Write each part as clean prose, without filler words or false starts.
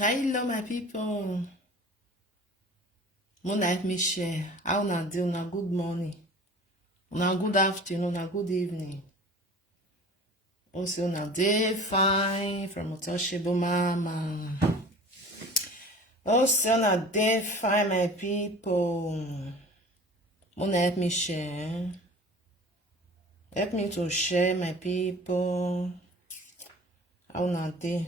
Hello, my people. Moonlight me share. How na do? Na good morning. Na good afternoon. Na good evening. Also, na day fine from Utoshebo Mama. Also, na day fine, my people. Moonlight me share. Help me to share, my people. How na day?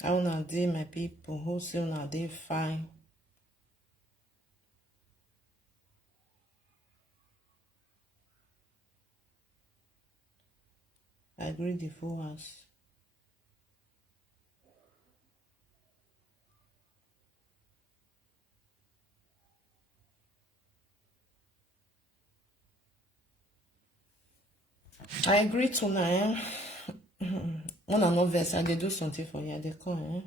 How na day, my people? Also, na day fine. I greet the full house. I agree tonight. When I know verse, I dey do something for you. They come.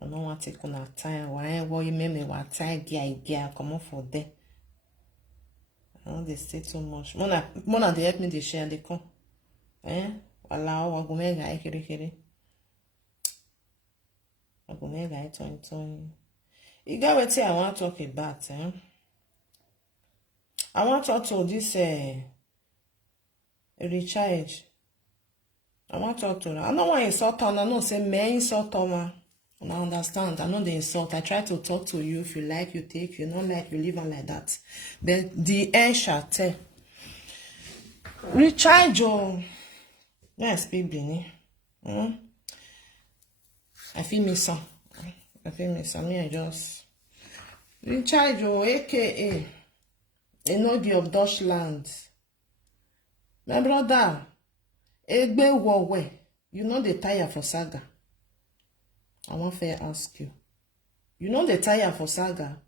I don't want to take on time. Why? What you make me want time? Gear, come on for there. I don't they stay too much. Mona they help me they share. They come. Wala wa gume guy kiri. Wa gume guy ton. You got what I want to talk about. I want to talk to this recharge. I want to talk to her. I don't want to insult her. I know say me insult her. I understand. I know the insult. I try to talk to you. If you like, you take. If you don't like, you leave her like that. But the end shall tell. Recharge your. Yes, baby. I feel me some. Me, I just. Recharge your AKA. Enogi of Dutchland. My brother. Egbe wowe. You know the tire for saga. I want to ask you. You know the tire for saga?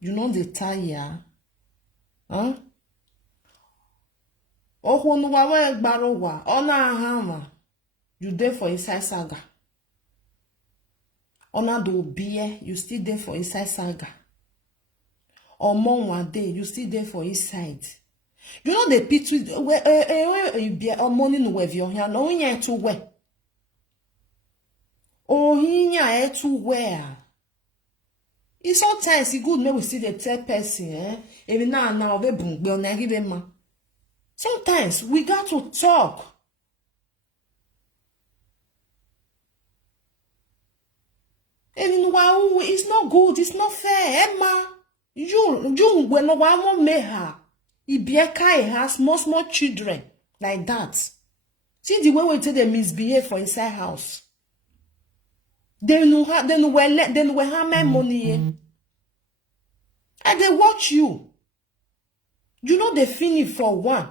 You know the tire? Huh? Oh, no, I barowa. Ona hammer. You there for inside saga. Ona do beer. You still there for inside saga. Or one day. You still there for inside. You know the pit where money no with your hand. No, you to wear. Oh, hinya to wear. It's sometimes it's good when we see the third person, Even now, we bring ma. Sometimes we got to talk. Even wow, it's not good, it's not fair, Emma. You when no one make her. Ibieka has small children like that. See the way we take them misbehave for inside house. They know how money. And they watch you. You know they finish for one.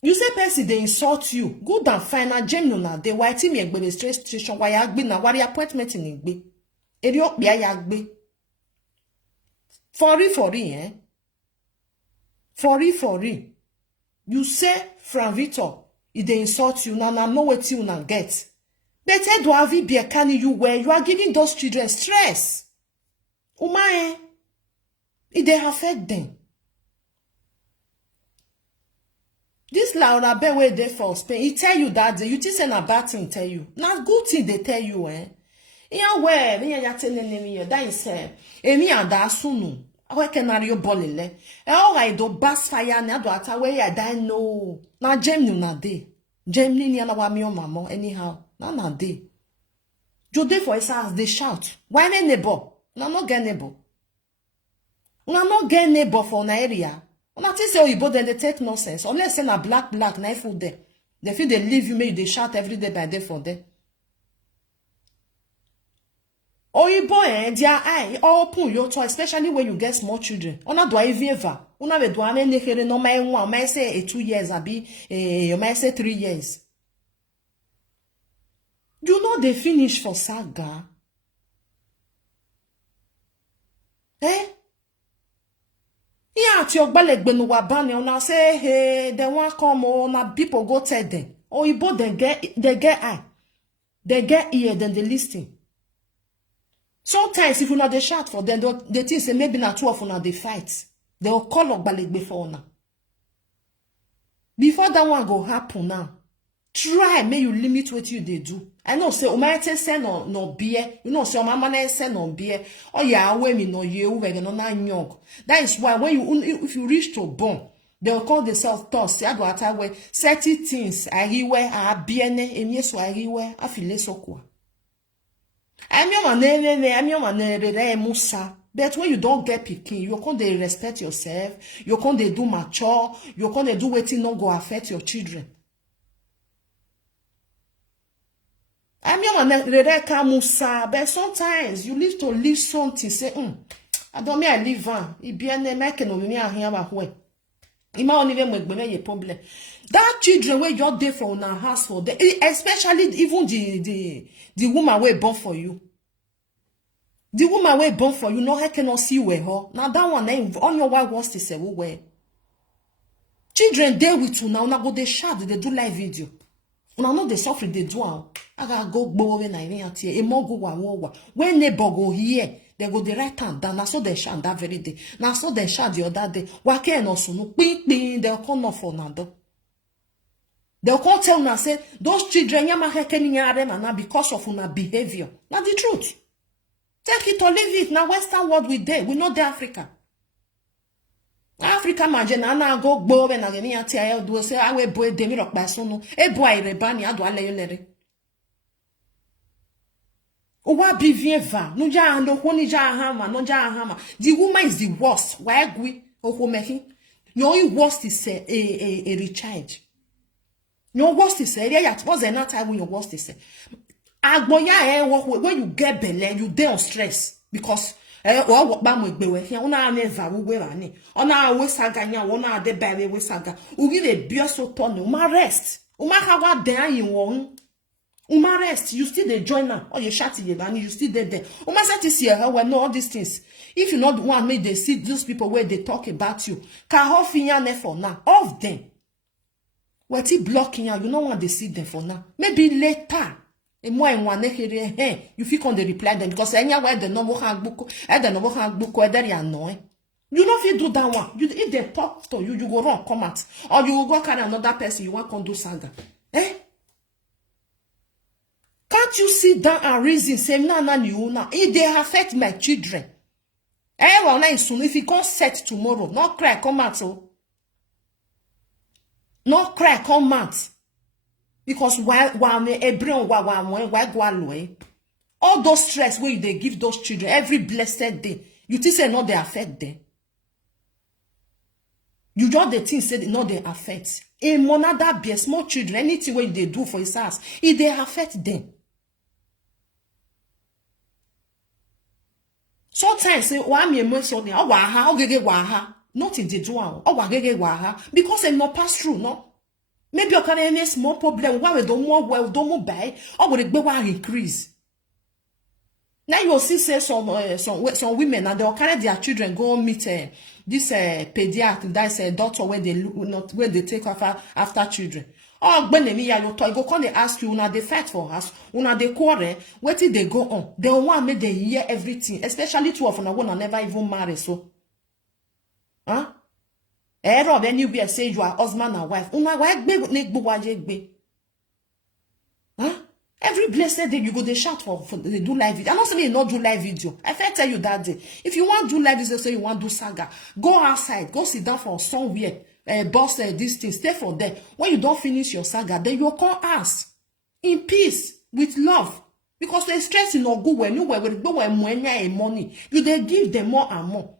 You say person they insult you. Good and fine. Na genuine. They white me a straight station. Why agbe na wari appointment in igbe. Eri okpia yagbe. For real, For real. You say from Victor, if they insult you, now know what you now get. Better do have be a can you where you are giving those children stress. Umae, it they affect them. This Laura Be where they for Spain, he tell you that you just say a bad thing tell you. Now good thing they tell you, Yeah, where ya telling me that is emi ada sunu. Awe kenario bolile. Alright do bass fire na do atawe ya die no. Na Gemini na day. Gemini ni na wa mi o mama anyhow. Na day. You dey for his house, they shout. Why me neighbor? Na no get neighbor. Una no get neighbor for na area. Una think say oyibo then they take nonsense. Unless say na black na food there. They feel they leave you, make they shout every day by day for them. Oyibo their eye open your toy, especially when you get small children. Ona do even ever. Una be do ane nekere no my one, might say 2 years, abi you might say 3 years. You know they finish for saga. Yeah, to your ballet benu wabane ona say hey, they want come on people go tell them. Oyibo they get eye. They get ear, then they listen. Sometimes if you not they shout for them, they think say maybe not two of una they fight. They will call up balegbe for una. Before that one go happen now, try may you limit what you they do. I know say o might say no beer. You know say o mama na say no beer. Oh yeah, we me no you we no na young. That is why when you if you reach to born, they'll call themselves thoughts. They go attack where 30 things I hear a beer ne emi so I hear I feel so kwa. I'm your man musa. But when you don't get picking, you can't they respect yourself, you can't they do mature, you can't they do waiting not go affect your children. I'm your man musa, but sometimes you need to leave something, say, I don't mean I leave on. It be an American or me here my way. Ima only make me problem. That children where you're there for our household, especially even the woman where born for you. The woman where born for you, no her cannot see where her. Now that one on your wife wants to say where. Children there with you now go they shout, they do live video. Now not they suffer, they do out. I gotta go boring na even at here. A more go wa. When neighbor go here, they go the right hand down. Now so they shout that very day. Now so they shout the other day. Wake and also no ping they'll come off for nado. They'll come tell una say those children yama hekeni nyare na because of una behavior. Now the truth. Take it or leave it. Now Western world we there. We know the Africa. Africa majena na go boring na gemi ati ayo do say awe boy demi rock by sono. E boy rebani ado aleyonere. Owa bivien va. No ja ando honi ja hama. No ja hama. The woman is the worst. Why gwi? Oko mehi. Your worst is a recharge. Your worst is a yeah. What's the time when your worst is agboya when you get belle, you dey on stress because or what ba mo gbewe here. Una never we rani. Ona we saga nya. Ona de baby we saga. Ugi le bioso turn. Uma rest. Uma hawa den yin won. Uma rest, you still the joiner, or you shut it, and you still there. Uma set is here, when know all these things. If you not want me, they see those people where they talk about you. Kahofinya for now, of them. What he blocking you, you don't want to see them for now. Maybe later. And more in one hey, you feel on the reply them because anywhere the number handbook, and the number handbook, whether you know. You know if you do that one, if they talk to you, you go wrong, come out. Or you will go carry another person, you want to do saga. Can't you sit down and reason, say, no, if they affect my children. Well, now soon, if you can't set tomorrow, not cry, come out, oh. Not cry, come out. Because why all those stress where they give those children every blessed day, you think say not they affect them. You don't the thing say not they affect. A monada be small children, anything what they do for his house, if they affect them. Sometimes say why me emotion oh waha ogege waha nothing they do oh wagege waha because they not pass through no maybe you can any small problem why we don't more well don't more buy or would it increase. Now you see say some women and they'll carry their children go meet this pediatric that's a doctor where they look not where they take after children. Oh, when they go come they ask you, una they fight for us, una they quarrel, what did they go on? They want me they hear everything, especially two of them wanna never even marry, so. Huh? Rob anywhere say you are husband and wife. Una be. Huh? Every blessed day you go they shout for they do live video. I'm not saying you not do live video. I first tell you that day. If you want to do live video, say you want to do saga, go outside, go sit down for somewhere. Boss this thing, stay for there. When you don't finish your saga, then you call us in peace with love. Because they stress in no good when you will go when money. You they give them more and more.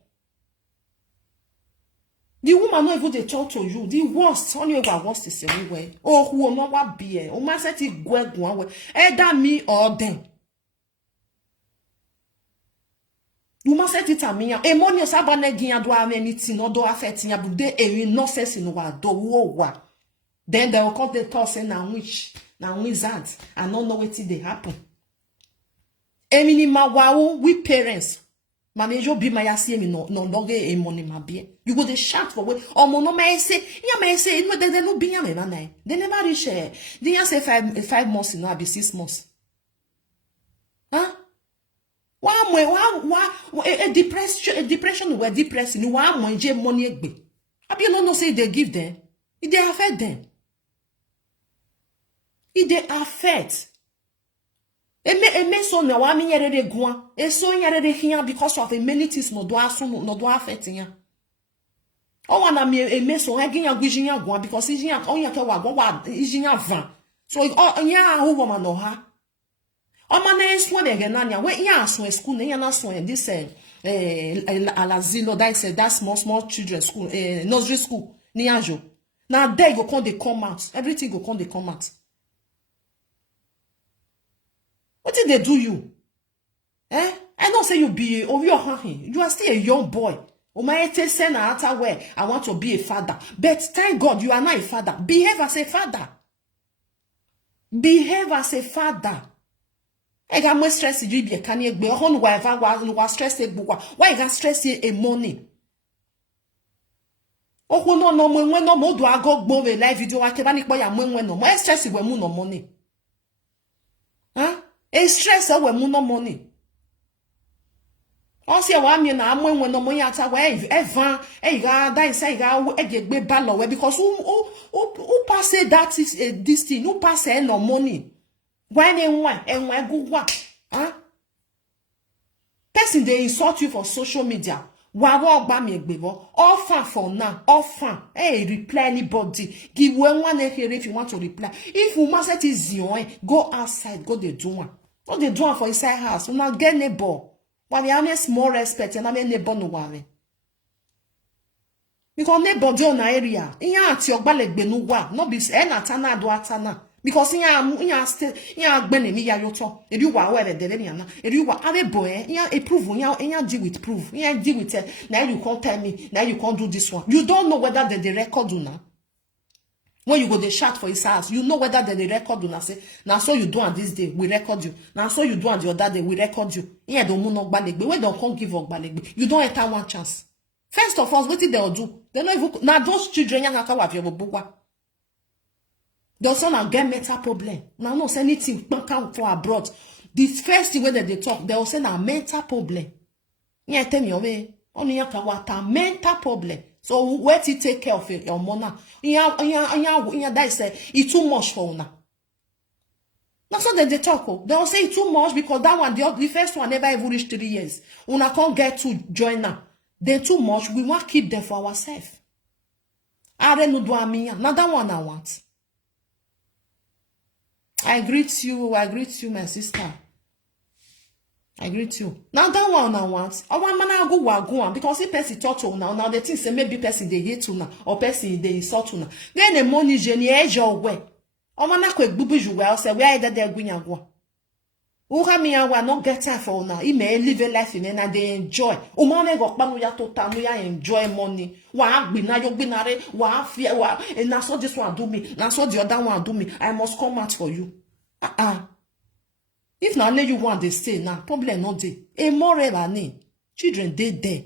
The woman not even they talk to you. The worst, only worst is anywhere. Oh, who will not be oh my set it go one way. Either me or them. You must set it a me. A money or sabane gian do have anything or do affect ya but they a nonsense in what do what. Then they will come the toss and now witch, now wizards, and not know what they happen. A minima wow, we parents. Manager be my see me no longer a money my beer. You go the shout for way or mono may say, ya may say, no, they no be a man. They never reach they say 5 months, now be 6 months. Huh? A depression were depressing. One money be. I be no say they give them. It they affect them. It they affect. Eme so na wa mi yere de gwa. E so yere de here because of amenities no do aso no do affect ya. O wana mi eme so eginya gwijinya gwa because ijinya onya ke wa gwa ijinya van. So nya ho woman no ha. O ma na esu de ge na nya we ya so school na ya na so this alazilo that small children school nursery school ni ajo. Now there go come they come out. Everything go come they come out. What did they do you? Eh? I don't say you be over your hand. You are still a young boy. Send out where I want to be a father. But thank God you are not a father. Behave as a father. Behave as a father. I got more stress you be a can you be on whatever was stress a book. Why you got stress a money? Oh no when no more do I go both a live video I can boy and when no more stress we no money. Huh? A stress we no money. Also, wa mi na amwen no money ata we evan e ga da inside ga egbe ballo we because who pass that is this thing who pass no money. When enwa go wa. Huh? Person they insult you for social media. Wa gba mi egbebo. Offer for now. Offer. Hey, reply anybody. Give one here if you want to reply. If you must set is go outside, go the do one. Go the do one for inside house. You not get neighbor. When you have small respect, and I mean neighbor no worry. Because neighbor do na area. Inya ati ogbalegbe no wa. No be na tana do atana. Because inya still inya gbene mi ya yoto. Eri wa we de le na. Eri wa ave boy. Inya approve. Inya deal with proof. Inya deal with now you can't tell me. Now you can't do this one. You don't know whether they record do now. When you go the chat for his house, you know whether they record you. Now say, now so you do on this day, we record you. Now so you do on the other day, we record you. Yeah, don't no balegbe. We don't come give up balegbe. You don't enter one chance. First of all, what did they do? They don't even now those children yang aka wa your bukwa. Those son get mental problem. Now no say anything come for abroad. This first thing when they talk, they will say na mental problem. Yeah, tell me away. Only aka wa mental problem. So where to take care of your mona? That is it's too much for una. That's what they talk. They will say it's too much because that one, the first one never even reached 3 years. Una can't get to join now. They're too much. We want to keep them for ourselves. I don't know another one I want. I greet you, my sister. I greet you. Now that one I want. I want man go on because if person talk to now the thing say maybe person they hate you now or person they insult you now. Then the money journey edge your way. I want na quick bubu you well say where either they go. Who have me I not get time for now. He may live a life in and they enjoy. O man go back ya total ya enjoy money. Wa be na you be na re wa fear wa and na so this one do me. Na so the other one do me. I must come out for you. If now let you want they stay now, problem not there. A more name. Children they there.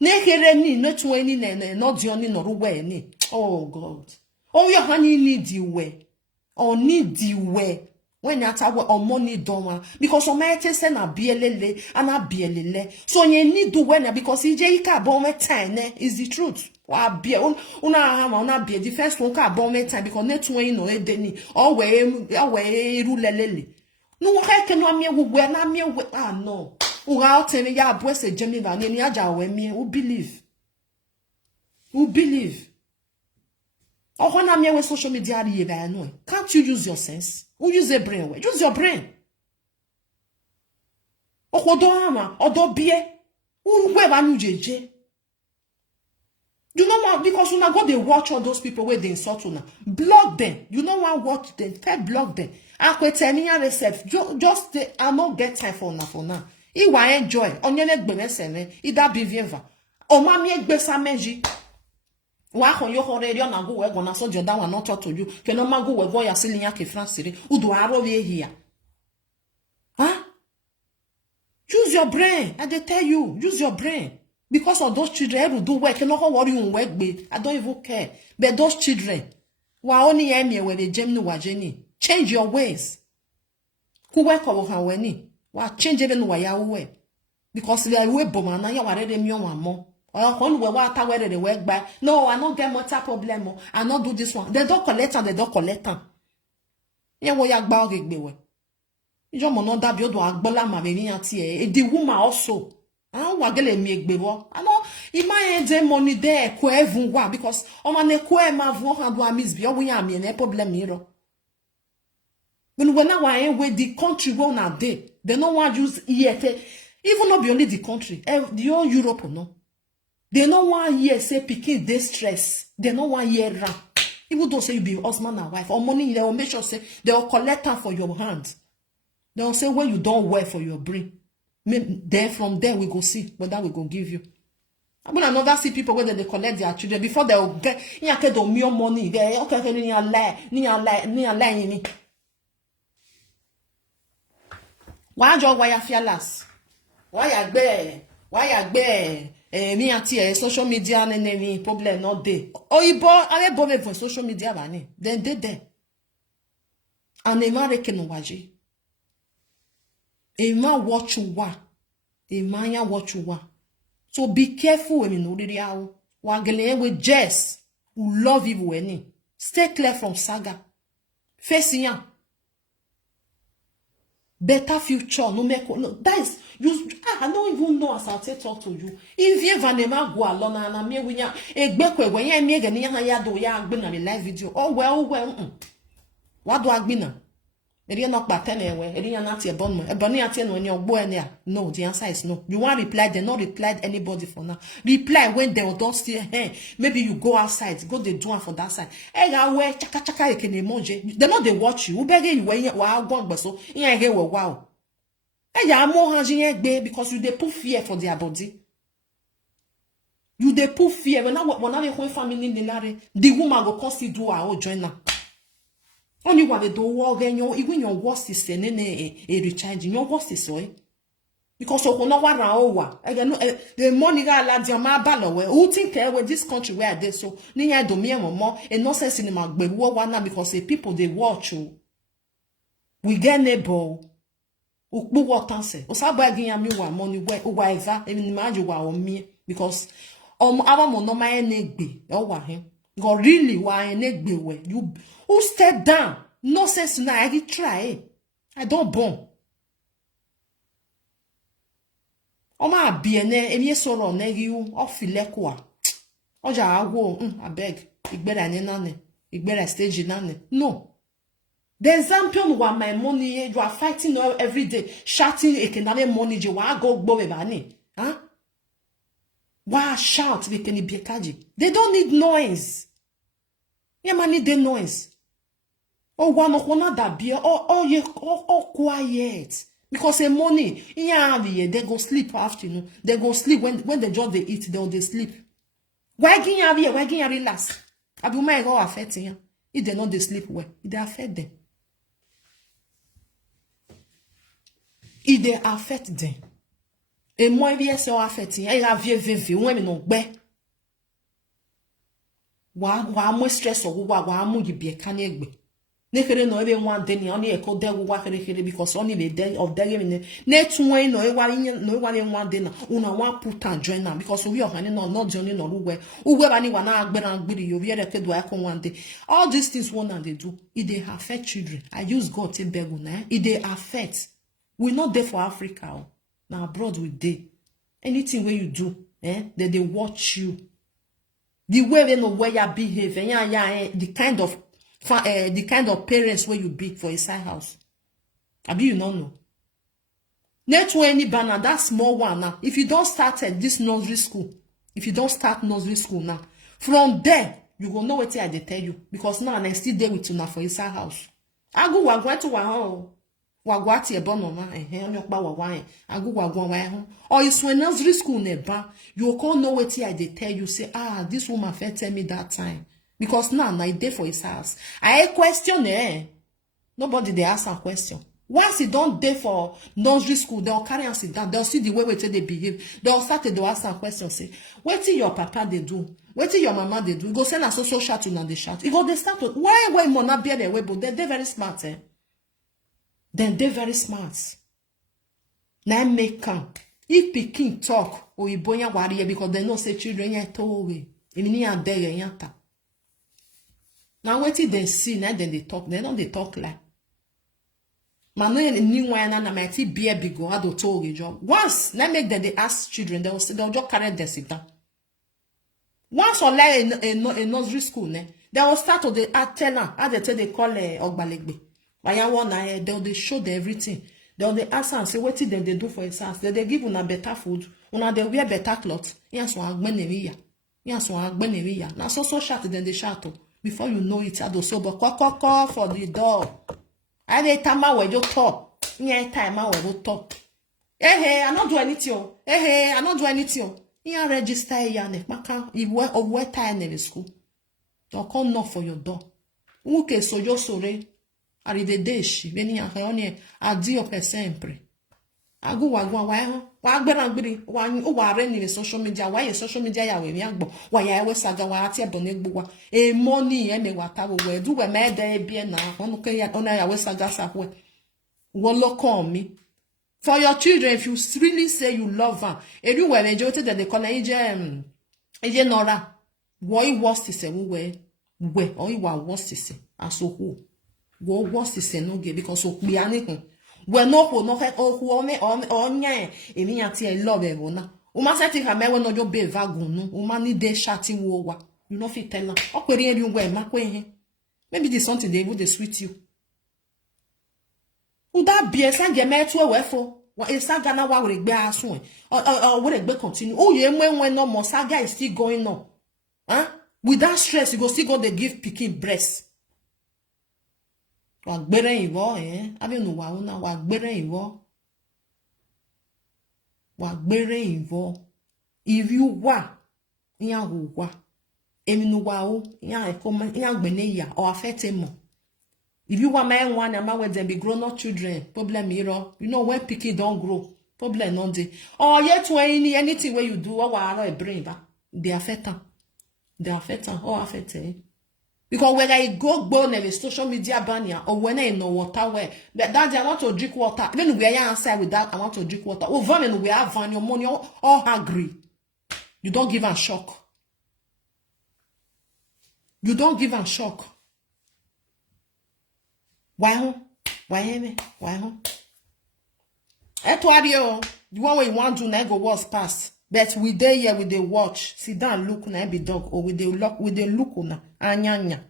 Ne here ni no 20 ne not the only no way ni. Oh God. Oh your honey need you way. Or need you way. When you tell or money don't because o might say na bielele and na bielele. So you need to when because EJ ka bon time is the truth. Wa bie una bie the first one ka bon time because net when no e deni. Or we rulelele. No reke no amie we na amie we no. Ura otene ya boy se jemi va ni aja we mi who believe. Who believe? Or when amie we social media ri ba no. Can't you use your sense? Who use a brain? Use your brain. Odo ama, odo bie. Who we ba nu jeje? You know what? Because you not go they watch all those people where they insult you now. Block them. You know what? Watch them. Tell block them. I could tell me just I not get time for now. He wa enjoy. Onye ne gbeme sene. Ida bivieva. O ma mi egbe sa meji. Wa kon yo hore ri ona go we go na so the other one not talk to you. Ke no ma go we go ya silinya ke France re. Udo aro we here. Huh? Use your brain. I dey tell you, use your brain. Because of those children who do work, you know how worry you work with. I don't even care. But those children, wa only emi where they jemnu wa jeni. Change your ways. Who work over weni? Wa change even wa ya we. Because they are we bomana ya ware dem yon wa mo. Or we water where they work by. No, I don't get mental problem. I not do this one. They don't collect and they don't collect them. Yeah, we are bag we. You don't know that you do agbola ma be ni anti e. The woman also. I don't want gele mi egbewo. I know if my dey money there ko even wa because o ma ne ko e ma vu han do amis bi o we am e problem here. When now I with the country where na dey, they no want use here. Even not be only the country, the whole Europe no. They no want hear say pikin dey stress. They no want hear ram. Even though say you be husband and wife or money, they will make sure say they will collect them for your hand. They will say when you don't work for your brain. Then from there we go see whether we go give you. I'm gonna another see people when they collect their children before they will get the more money. They okay ni lie. Why you why fearless? Why me anti social media any problem not there. Oh, you are both for social media bani. Then they there. And they might reckon waji. A man watch you wa. A man ya watch you wa. So be careful when you know the how. Wagele with Jess who love you when stay clear from saga. Facing ya. Better future, no make no. That is you. I don't even know as I'll talk to you. If you vanema go alone and me when ya a bekwe when ya me again ya do ya been a live video. Oh well. What do I be now? It is not back anyway. It is not your bond. A bunny at when you're born there. No, the answer is no. You want reply? They not replied anybody for now. Reply when they don't still. Hey, maybe you go outside. Go the do one for that side. Hey, I wear chaka you can emoji. They not they watch you. Who beg you when you are gone, but so yeah, hey, wow. Hey, ya more hanging because you they put fear for their body. You they put fear when I whole family in the woman go constantly do her own join now. Only what they do work even your worst is a recharging your worst is so because of no one over again the money got la diama ballow who think with this country where they so near do me more and no sense in my baby one because the people they watch you we get neighbor who what answer osaba again me wa money where over even imagine wa on me because our monoma enegbe o wa him God really why enegbe we you who step down no sense now I try I don't born o ma bi ene emi soro na you ofile kwa oja awo abeg igbera ni nane igbera stage nane no the example wa my money you are fighting every day shouting ekenale money je wa go gbo be ba ni why shout we can be kaji they don't need noise yeah man need the noise oh one of one that beer oh quiet because the money yeah they go sleep afternoon they go sleep when the job they eat they sleep why can relax abu my go affect you if they not they sleep well it they affect them if they affect them et moi bien ça affect you la vie ouais mais non gbe wa mo stress wa mo yibie kan egbe nekere no ebe one day ni oni eko de wa kere because only the day of the game net one no e wari one day na una wan put and join am because we are not joining no we ba ni wa na agbera agbiri yo viere ke do akon one day all these things one and they do it they affect children I use God to beg una it they affect we not there for Africa now abroad we dey anything where you do they watch you the way they know where you behave the kind of parents where you be for inside house. Abi you don't know. Net to any banner, that small one now. If you don't start at this nursery school, if you don't start nursery school now, from there, you will know what I tell you. Because now I still there with you now for inside house. I go wagwa to wahon. Wagwati e bono ma nyokba wawan. I go wagwa wahon. Or you when nursery school neba, you will know what I tell you. Say, this woman first tell me that time. Because now I dey for his house. I question nobody they ask a question. Once he don't dey for nursery school, they'll carry and sit down. They'll see the way they behave. They'll start to ask a question. Say, what till your papa they do? What till your mama they do? You go send a social shout to they shout. You go they start to why mona be their way, but they're very smart. Then they're very smart. Now make come. If Peking talk, or Iboya warrior because they know say children yet told we. Imini and there yanta. Now what did they see? Now then they talk. They don't they talk like. Manu new one and I might be a big go. I don't told you job. Once let make them they ask children. They'll just carry them sit down. Once or like a nursery school, they will start to the tell them how they call Ogbalegbe. They show them everything. They ask and say what did they do for his house? They give una better food, una they wear better clothes. Yes, one agbeneriya. Yes, one agbeneriya. Now so shout then they shout. Before you know it, I do so but call for the door. I dey tama we just talk. Yeah, time I will talk. Hey, I not do anything. Hey, I not do anything. You register here, maka. You work or work time in the school. Don't come knock for your door. Uke so yo sore. Arrivederci. Veni a reunione. Addio per sempre. Agu wagwa wa agbera gbiri wa re ni social media wa ye social media ya we mi agbo wa ya we saga wa ati ebo ne gbo wa e money e me wa ta we du we me de bie na onu ke ya ona ya we saga sa we wo lo kon mi for your children. If you really say you love them e du we meje ote de call ije nora wo I worst se we o I wa worst se aso who wo worst se no ge because o pe anikun we no ho no he o ho me onya emi ati e love e wona o ma set if amewe no jo be vagun no o ma ni dey chatting wo wa you no fit tell am o pere eri we ma ko ehin maybe this something they would sweet you u da bi e san ge me tu e we fo wa e saga na wa we gbe asun o we gbe continue o ye mwe no more saga is still going on with that stress you go still go dey give pikin breast. Wa gbere iwo abi nu wa una wa gbere iwo if you wa yan hu wa emi nu wa o yan e ko yan gbe ne ya o affect mo if you wa my one na ma we dem be grown up children problem iro you know when pikin don grow problem no dey or yet when anything wey you do o wa aro e brain ba dey affect am or affect because when I go on social media banner or when I know water where but that I want to drink water. Even we are outside with that I want to drink water. Oh, women we have van your money all hungry. You don't give a shock. You don't give a shock. Why? Etwario, the one we want to now go was past. But we dey here with the watch, sit down look na be dog or with the look na anyanya.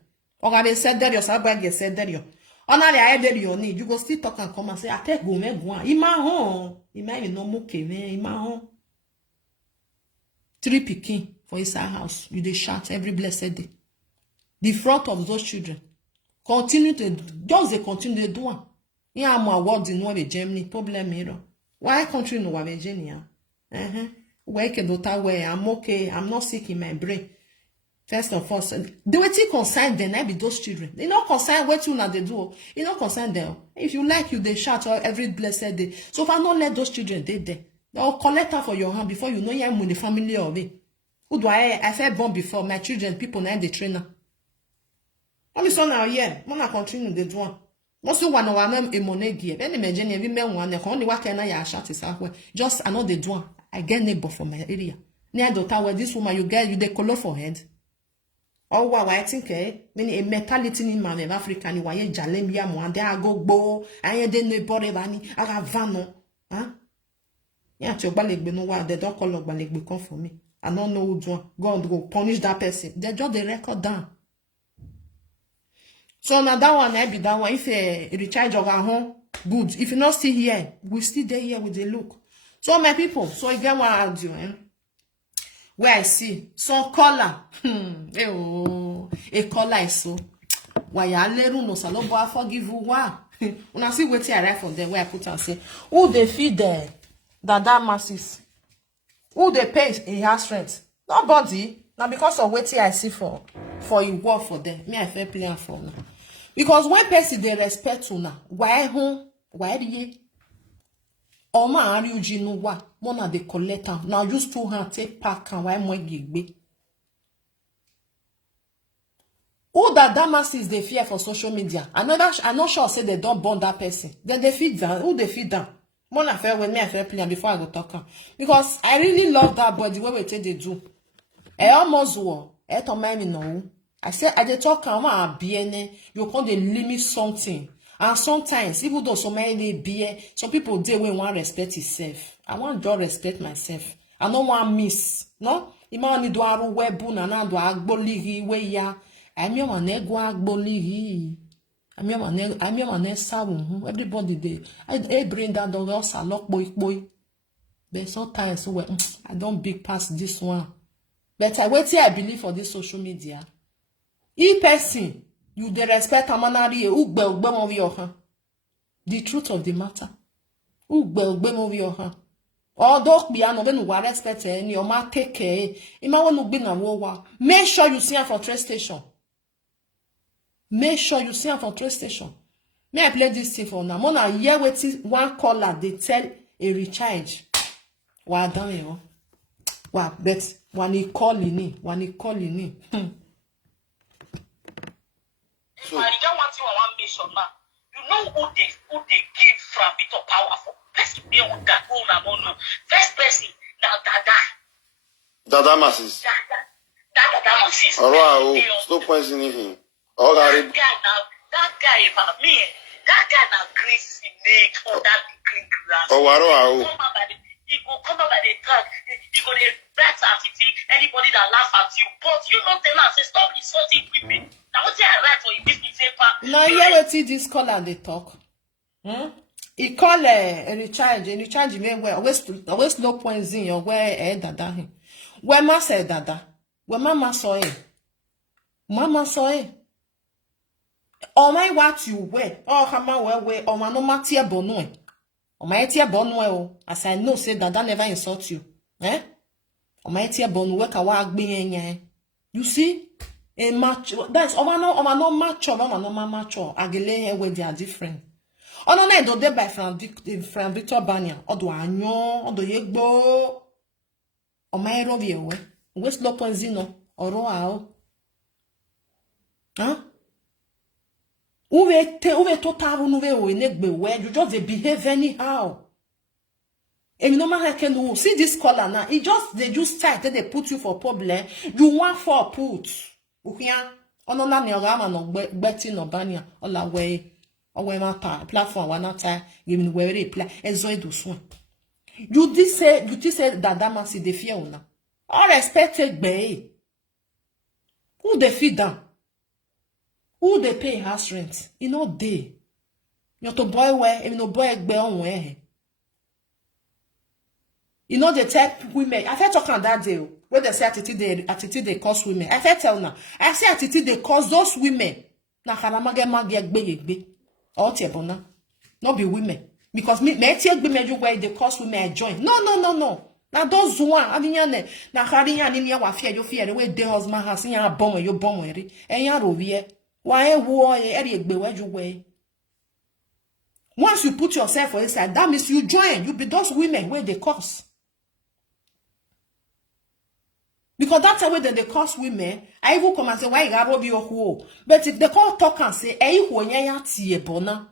Or I said that your sabag said that you. Only I did your need. You go still talk and come and say I take go me go. Ima home. Ima no moke me. Ima home. 3 pikin for his house. You dey shout every blessed day. The front of those children continue to just they continue to do one. Yeah, I'm award in one Germany problem here. Why country no Virginia? I'm okay. I'm not sick in my brain. First of all, they will take concern them. I be those children. They not concern what you now they do. You not concern them. If you like, you they shout every blessed day. So if I not let those children they there, they'll collect her for your hand before you know you're in the family of it. Who do I felt born before my children? People now the trainer. Only son now yeah. Wanna continue the do one. Most of one of them a money give. Any imagine every man one. They only work and I shout is halfway. Just I know they do one. I get neighbor from my area. Near the tower, this woman you get you the color for head. Oh wow, I think meaning a mentality in man in Africa ni waye jalembia mo ande agogbo aye de neighbor bani aga vano. Yeah, to Ogbalegbe no why they don't call Ogbalegbe come for me. I don't know who do God go punish that person. They just the record down. So now that one I be that one if a recharge of our home good. If you not still here, we still there here with the look. So my people, so again what I'll do, where I see some color, a color is so. Why I leru no salo boy forgive you why? When I see what I write for them, where I put and say, who they feed the that masses, who they pay in house rent, nobody. Now because of what I see for you work for them, me I fair play for now. Because when person they respect you now, why do you? Oma ari uji no wa mona de collect am now use 2 hands take pack and why mo gigbe who that masses they fear for social media I'm not sure say they don't burn that person then they feed down who they feed down Mona fair with me, I fair play before I go talk am. Because I really love that boy, the way we take they do. I almost war. I told me no. I said I dey talk am BN, you come dey limit something. And sometimes, even though so many be, some people dey when want respect himself. I want to respect myself. I don't want miss. No? Ima ni do aru webu na do agboliri we ya. Ami o ne go agboliri. Ami o ne sawu. Everybody dey. I bring that dog us a lock boy. But sometimes I don't big pass this one. But I wait till I believe for this social media. If person you dey respect amanari ugbe mo wi ohan. The truth of the matter. Ugbe mo wi ohan. Although be no when we respect any or ma take care. Ima wonu gbe na wo wa. Make sure you see her for train station. Make sure you see her for train station. May I play this thing for now? Mona hear wetin one caller they tell a recharge. Wa done yo. Wa bet when he calling me. So, I don't want you on one mission now. You know who they give from bit of power for? First be on that no. First person now Dada Masses. Dada Masses. Alright, stop pointing him. All right. That guy about me. That guy now grease snake on that green grass. Oh, wow. He go come up by the truck. He go dey bet at it. Anybody that laugh at you, but you not tell us. Say stop insulting women. Now what I write for you this paper. Now hear wetin this caller they talk. He call a recharge me where always no points in your where dada him. Where ma say dada. Where mama saw it. Mama saw it. Oh my what you wear. Oh hama wear oh my no matter bono. Oh my tia bono as I know say dada never insult you. Eh? Oh my tia bono work a wag be. You see? A match that's no mature. Agile where they are different. Oh no, no, do they by from Victor Banya. Odo anyo, odo yegbo. O my rovi we. West Loponzino, oro ao. Huh? Uwe totavu nuve o negbe we. You just they behave anyhow. And you know my can see this color now. They just start they put you for problem. You want for put. Ukia. Ono na ni orama no beti no banya. Ola way. Owe mata platform wanata. Give me where reply. Enjoy those one. You did say that Damasi de fear una. All respected bay. Who they feed them? Who they pay house rent? You know they. You to boy where you know boy be on where. You know the type women. I felt talking that day. When they say attitude they cause women. I felt tell now. I say attitude they cause those women. Na karamage magbe. Or tebona. Not be women. Because me take be measure where they cause women I join. No. Now those one, I mean, na hariya ni ya wafia you fear the way the husband has in your bomb your bomb eri. And ya rovie. Why war eri egbe where you way? Once you put yourself for inside, that means you join. You be those women where they cause. Because that's the way that they cause women. I even come and say, why you got your whole? But if they call talk and say, eh, who ya tie bona.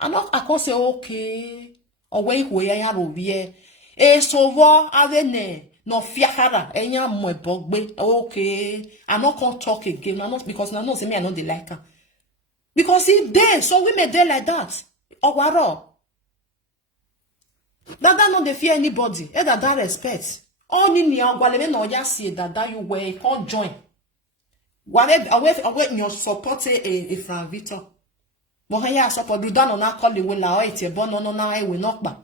I can say, okay. Or wait, who ya robier. Eh, so what are they ne? No fiakara. Eh, ya mo bogbe. Okay. I'm not gonna talk again. I'm not because I know say me, I know they like her. Because if they, so women they like that. Or waro. That no they fear anybody. Eh, that respect. All in your whatever no ya see that you were can't join. Whatever away your support a Fran Victor. But here support you don't know call the will allow it, but no I will not back.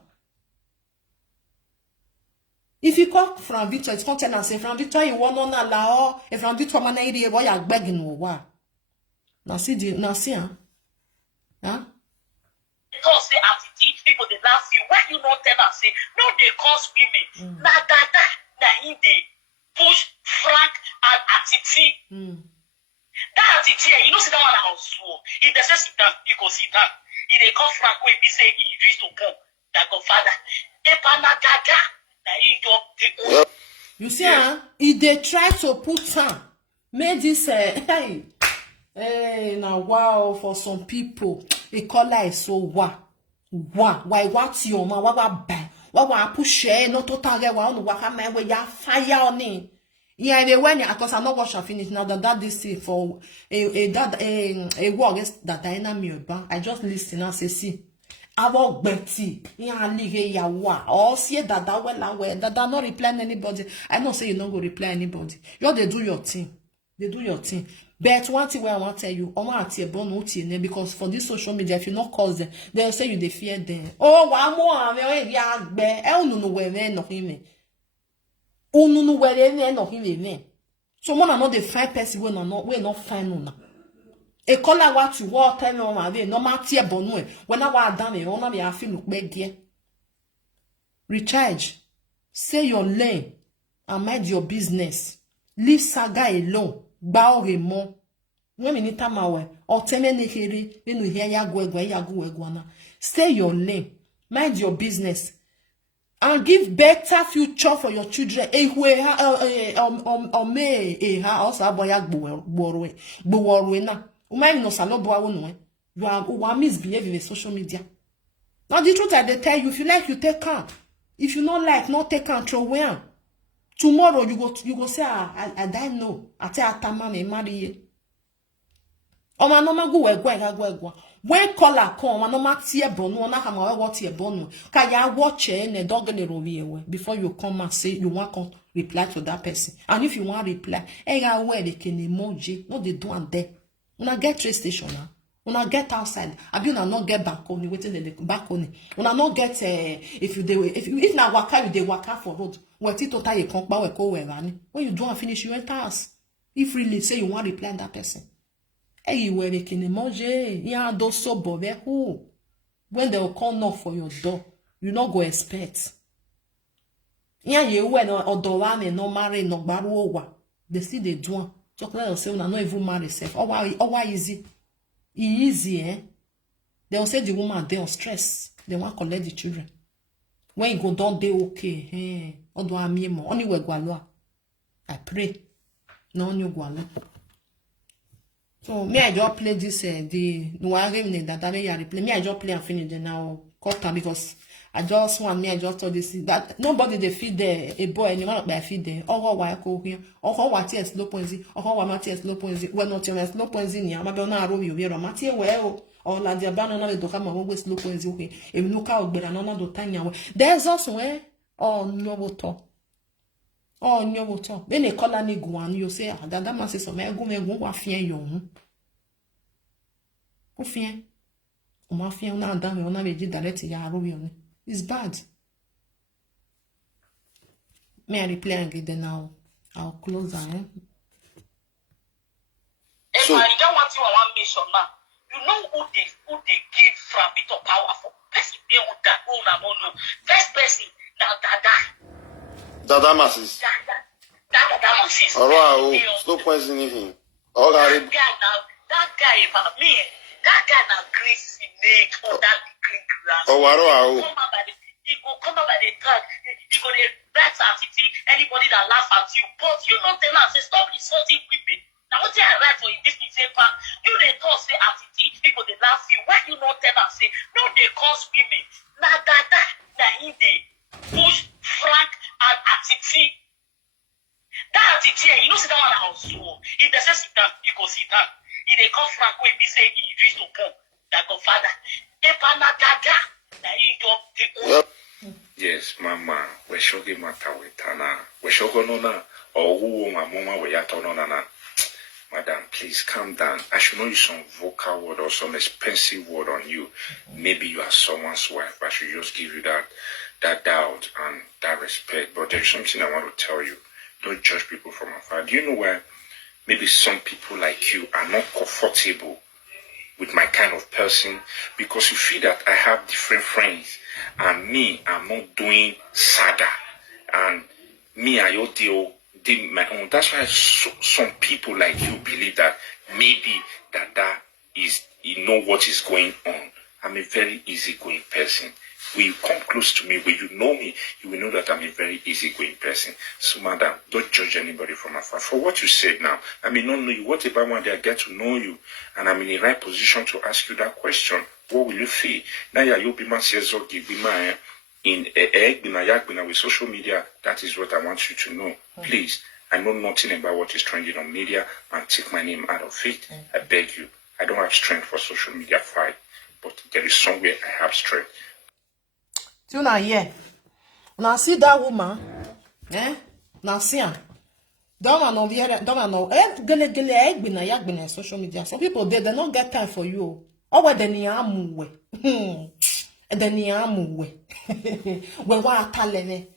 If you call Fran Victor, it's content and say Fran Victor you want on allow if Fran Victor man idea boy are begging wa. Now see huh? Because the attitude people they laugh you when you not tell us say no they cause women. Na he they push Frank and attitude. That attitude, you know, sit down on our swore. If they say sit down, you go sit down. If they call Frank, we be say he used to come. That godfather. You see, if they try to put her, make this hey, now wow for some people, the color is so wow. Wa ti o ma wa ba. Wa push no total get wa on wa ka me we ya fire on it. Yeah, they when because I not wash and finish now that this is for a work that dynamic ba. I just listen and say see. Our Betty, yeah, lige ya wa. Oh, see that not replying anybody. I don't say you don't go reply anybody. You they do your thing. They do your thing. But one thing where I want to tell you, because for this social media, if you not cause them, they'll say you they fear them. Oh, one more, so one not the five person we're not fine on. E kola what you walk time on my way, no matter bonwe. When I was done, I want to feel look back there. Recharge. Say your lane and mind your business. Leave saga alone. Bao remo. When we need time away, or temene heri, when we hear ya go egwana. Stay your lane. Mind your business. And give better future for your children. Also boya borwe na. You are misbehaving with social media. Now the truth they tell you, if you like, you take on. If you not like, not take on, throw away. Tomorrow you go say, I don't know. I tell Atama me marry you. O ma no ma go egwa. When caller come, ma no ma tie bonu, na ha ma we tie bonu. Ka ya watch na dog na rovi before you come and say you want to reply to that person. And if you want reply, ga we they can emoji, no they do and there. Una get train station now. Una get outside. Abi una not get back on waiting the back on. Una not get if na waka you dey waka for road. What it total you come we go where rani. When you do and finish you enter house. If really say you want reply that person. Hey, you were making emoji. Yeah, those so bove who. When they will come knock for your door, you not go expect. Yeah, you were no odorane no marry no baru owa. They see they do. Chocolate will say una not even marry self. Oh why easy? Easy, eh? They will say the woman they on stress. They want to collect the children. When you go down, they okay. Hey, odo amiemo. Only we gwalo. I pray. No only gwalo. So me I just play this the that I replay. Me I just play and finish it now. Cut time because I just want me I just told this that nobody they feed a boy anyone by feed there. Oh why go here? Oh what is slow pointy? Oh what matter slow pointy? Well not your slow pointy ni. I'm about na roll you here. Matter well. Or la dia bana na do kama we slow pointy okay. E no ka ogbera na do tanya. There's also oh no water. Oh, no water. Then they call an iguan. You say, that man says, "Me go wa fien yon." Go fien. O ma fien na dan me ona me di direct ya ro yon. It's bad. May I replay again now? I'll close that. So, you don't want to one mission now. You know who they give from bit of power for. Person they want that no. First person now Dada Masses. Dada Masses. Alright, stop poisoning him. That guy about me. That guy now grease snake or that green grass. Oh, He go come up by the truck. He go the best at anybody that laugh at you. But you not tell us, say stop insulting women. Now what I write for you this newspaper, you they talk say at people they laugh you. Why you not tell us say no they cause women. Now he they push Frank and Atiti. That Atiti, you know, sit down on the house. If they say sit down, you go sit down. If they call Frank, we be say he reached to pump that godfather. Yes, Mama, we shogi mata wetana. We shogo nona or who my mama we yato nona. Madam, please calm down. I should know you some vocal word or some expensive word on you. Maybe you are someone's wife. I should just give you that doubt and that respect. But there's something I want to tell you. Don't judge people from afar. Do you know why maybe some people like you are not comfortable with my kind of person? Because you feel that I have different friends. And me, I'm not doing saga. And me, I deal my own. That's why some people like you believe that maybe that is, you know what is going on. I'm a very easygoing person. When you come close to me, when you know me, you will know that I'm a very easygoing person. So, madam, don't judge anybody from afar. For what you said now, I may not know you. What if one day I get to know you and I'm in the right position to ask you that question? What will you feel? Now, you'll be my in with social media. That is what I want you to know. Please, I know nothing about what is trending on media and take my name out of it. I beg you. I don't have strength for social media fight, but there is somewhere I have strength. Do you not hear? Now see that woman, now see her. Don't know. Gele social media. Some people they don't get time for you. Oh, where the niamu the niamu when what talene.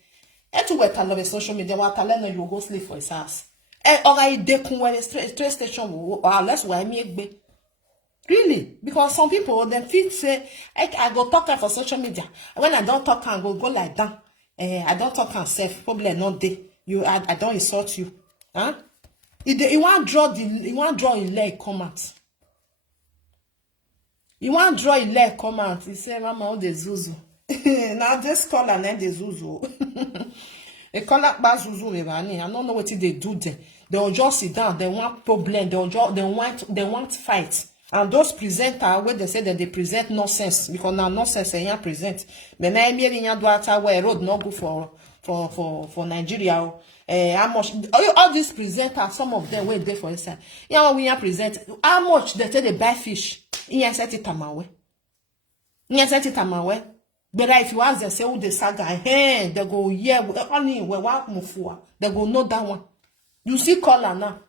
To where talove social media, what talene you go sleep for his ass. Or I dekun where the station or less why me be. Really? Because some people then feel say I go talk for social media. When I don't talk and go like that. I don't talk and self problem not day. I don't insult you. Huh? You want draw a leg comment. You want draw a leg comment. You say mama all the zuzu. Now this call and then the zuzu. They call up Bazuzu Revani. I don't know what they do there. They'll just sit down, they want problem, they want fight. And those presenters, where they say that they present nonsense, because now nonsense they present. But now do where road no go for Nigeria. How much all these presenters, some of them were there for inside. Yeah, we present how much they say they buy fish. But if you ask them, say who the saga, hey, they go only they go know that one. You see color now,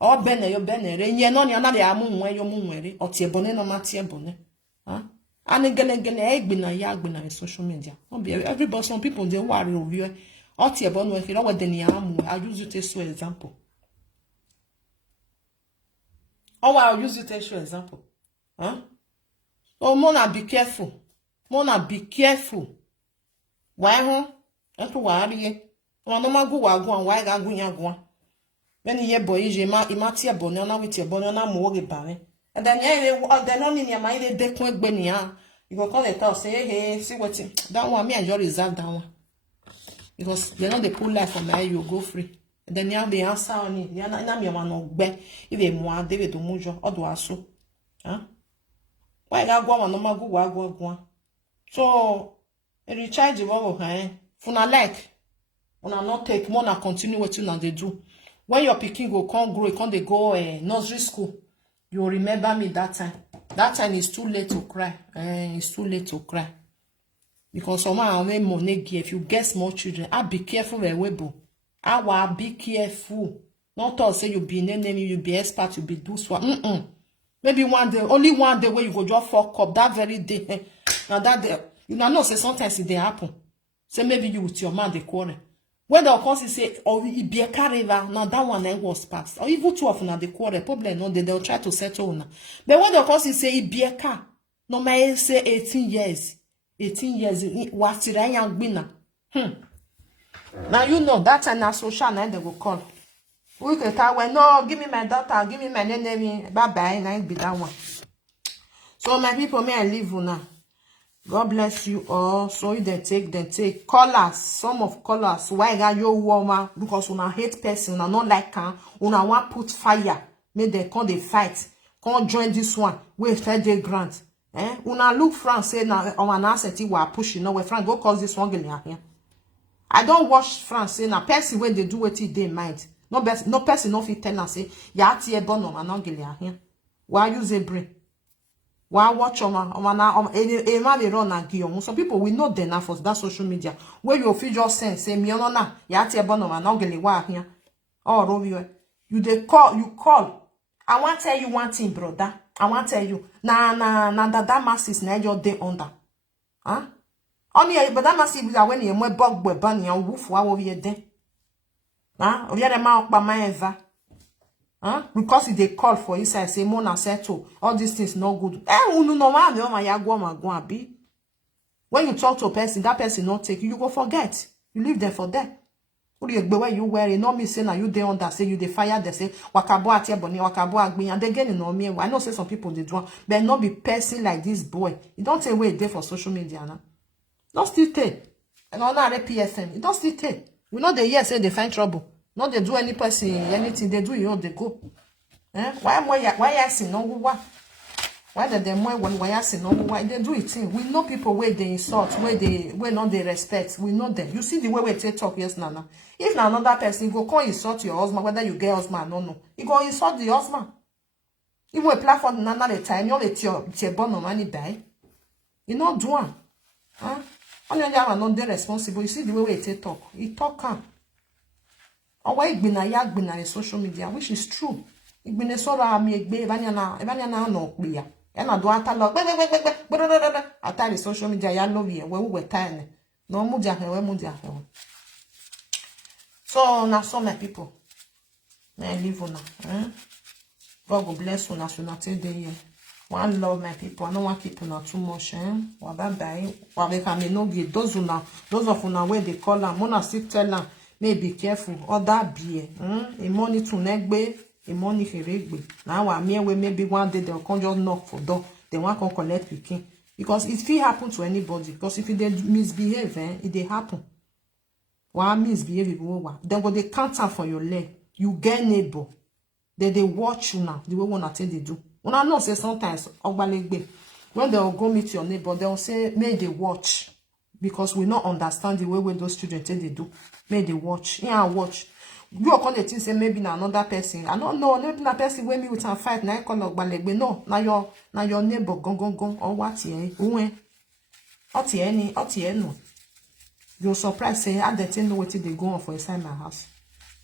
or bene yo bene re nye no ni ona de amu nwe yo mu nwere oti ebone no mati ebone and gele egbina ya agbina social media. Everybody, some people they worry of you oti ebone we feel what the ni amu. I use it as an example. I'll use it as an example. Oh, Mona, be careful. Mona, be careful. Why, Uncle Wari? Oh, no, my go, why I go ya. When you boy, imati abone na with your bonona more bare. And then only near my de quick benia. You go call it out, say, hey, see what that one me and your reserve that one. Because they know they pull life from there, you go free. And then you have the answer on it. You're not your man of be if they want David to Mujo or do aso. Why I go on no go. So a recharge of Funa like una not take more and continue what you now they do. When your pikin go come grow, come they go nursery school, you remember me that time. That time is too late to cry. It's too late to cry. Because someone may money if you get small children, I be careful where webo. I will be careful. Not all say you be name, you be expert, you be do so. Maybe one day, only one day where you go just fuck up that very day. Now that day, you know say sometimes it dey happen. Say maybe you with your man they quarrel. When the course say, or it be a river, now that one was passed. Or even two of them, the quarrel, problem, no, they'll try to settle on. But when the course say, it be a car, no, may say 18 years. 18 years, what's it, young winner? Now, you know, that's an social, and they will call. We can tell, well, no, give me my daughter, give me my name, bye bye, and I'll be that one. So, my people, may I leave you now. God bless you all. So you they take colors. Some of colors. Why got your woman? Because una hate person, una not like her. Una want put fire. Make they come they fight. Come join this one. Wait for the grant. Una look France say na on an asset we are pushing. No, we France go cause this one girl here. I don't watch France say na person when they do what they mind. No person no fit tell us say ya tie bono na no girl here. Why use a brain? Why watch some people we know them now for that social media where you feel just say me no na ya tie bono na no girl wa here. Oh, Romeo, you call. I want to tell you one thing, brother. I want to tell you. That masses na your day under. Only but that masses is when you more bug boy bunny and woof wa over there. Or the other man by my ever. Because if they call for you, say Mona settle. All these things no good. When you talk to a person, that person not take you go forget. You leave them for that. Where you wear it, not me say now you they under say you they fire they say wakabo atie boni wakabo agbi and they get no me. I know say some people they do, but not be person like this boy. You don't say wait there for social media now. Don't still take. And on our PFM, it don't still take. We know they say they find trouble. Not they do any person anything they do, you know they go. Why asking no what? Why they more why asking no why they do it? We know people where they insult, where not they respect. We know them. You see the way we talk, yes, Nana. If na another person go come insult your husband, whether you get husband or no, you go insult the husband. If we platform Nana the time, you let your born no money die. You not do one. Huh? Only you are not responsible. You see the way we talk. He talk can. Or why it been a yak been a social media, which is true. It been a sort of me Evania no clear. And I do atalog. I tell the social media, I love you. Where we were tiny. No mudia, where mudia. So now some my people. May I live on now. God will bless you now. So not today. One love my people. I don't want people not too much. Bye bye. Those of you now where they call them, Mona still tell them, may be careful. Or that be a money to negbe, a money for regbe. Now I'm here where maybe one day they'll come just knock for door. They want to collect picking. Because it will happen to anybody. Because if they misbehave, it they happen. One misbehave, then go they counter for your leg. You get neighbor. They watch you now. The way one thing they do. When I know say sometimes when they'll go meet your neighbor, they'll say, may they watch. Because we not understand the way those children say they do. May they watch. Yeah, watch. You are going to say maybe na another person. I don't know, maybe na person when me with a fight, na I call Ogbalegbe. No, na your neighbor gong or what ye. No. You're surprised say I didn't know what they go on for inside my house.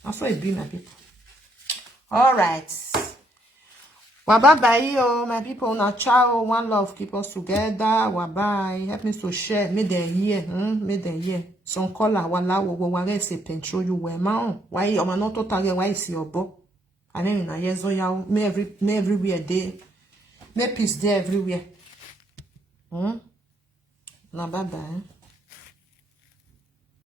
That's why it be my people. Alright. Well, bye oh my people. Now ciao, one love, keep us together. Well, bye. Help me to share. Make them hear. Make them hear. Some color wala wo say control you where man. Why you are not total why is your bo? I mean na yes ya me everywhere day. May peace there everywhere. Now bye bye.